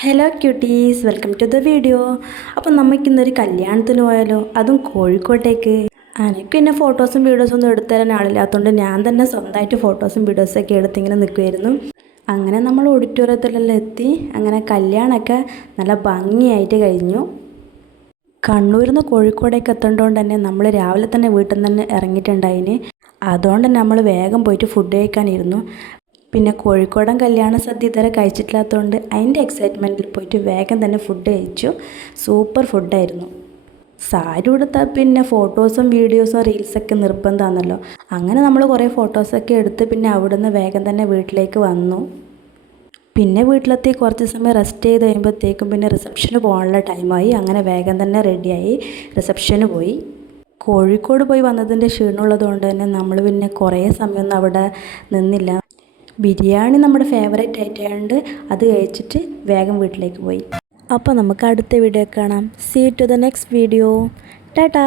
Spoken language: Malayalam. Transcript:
Hello cuties, welcome to the video. അപ്പം നമുക്കിന്നൊരു കല്യാണത്തിന് പോയാലോ, അതും കോഴിക്കോട്ടേക്ക്. എനിക്ക് പിന്നെ ഫോട്ടോസും വീഡിയോസും ഒന്നും എടുത്തു തരാൻ ആളില്ലാത്തതുകൊണ്ട് ഞാൻ തന്നെ സ്വന്തമായിട്ട് ഫോട്ടോസും വീഡിയോസൊക്കെ എടുത്തിങ്ങനെ നിൽക്കുമായിരുന്നു. അങ്ങനെ നമ്മൾ ഓഡിറ്റോറിയത്തിലെല്ലാം എത്തി. അങ്ങനെ കല്യാണമൊക്കെ നല്ല ഭംഗിയായിട്ട് കഴിഞ്ഞു. കണ്ണൂരിൽ നിന്ന് കോഴിക്കോടേക്ക് എത്തേണ്ടതുകൊണ്ട് തന്നെ നമ്മൾ രാവിലെ തന്നെ വീട്ടിൽ നിന്ന് തന്നെ ഇറങ്ങിയിട്ടുണ്ടായിന്. അതുകൊണ്ട് തന്നെ നമ്മൾ വേഗം പോയിട്ട് ഫുഡ് കഴിക്കാനിരുന്നു. പിന്നെ കോഴിക്കോടൻ കല്യാണ സദ്യ ഇതുവരെ കഴിച്ചിട്ടില്ലാത്തതുകൊണ്ട് അതിൻ്റെ എക്സൈറ്റ്മെൻറ്റിൽ പോയിട്ട് വേഗം തന്നെ ഫുഡ് കഴിച്ചു. സൂപ്പർ ഫുഡായിരുന്നു. സാരി ഉടുത്താൽ പിന്നെ ഫോട്ടോസും വീഡിയോസും റീൽസൊക്കെ നിർബന്ധമാണല്ലോ. അങ്ങനെ നമ്മൾ കുറേ ഫോട്ടോസൊക്കെ എടുത്ത് പിന്നെ അവിടുന്ന് വേഗം തന്നെ വീട്ടിലേക്ക് വന്നു. പിന്നെ വീട്ടിലെത്തി കുറച്ച് സമയം റെസ്റ്റ് ചെയ്ത് കഴിയുമ്പോഴത്തേക്കും പിന്നെ റിസപ്ഷന് പോകാനുള്ള ടൈമായി. അങ്ങനെ വേഗം തന്നെ റെഡിയായി റിസപ്ഷന് പോയി. കോഴിക്കോട് പോയി വന്നതിൻ്റെ ക്ഷീണമുള്ളത് കൊണ്ട് തന്നെ നമ്മൾ പിന്നെ കുറേ സമയമൊന്നും അവിടെ നിന്നില്ല. ബിരിയാണി നമ്മുടെ ഫേവറേറ്റ് ആയിട്ടായതുകൊണ്ട് അത് കഴിച്ചിട്ട് വേഗം വീട്ടിലേക്ക് പോയി. അപ്പോൾ നമുക്ക് അടുത്ത വീഡിയോ കാണാം. See to the next video. Tata.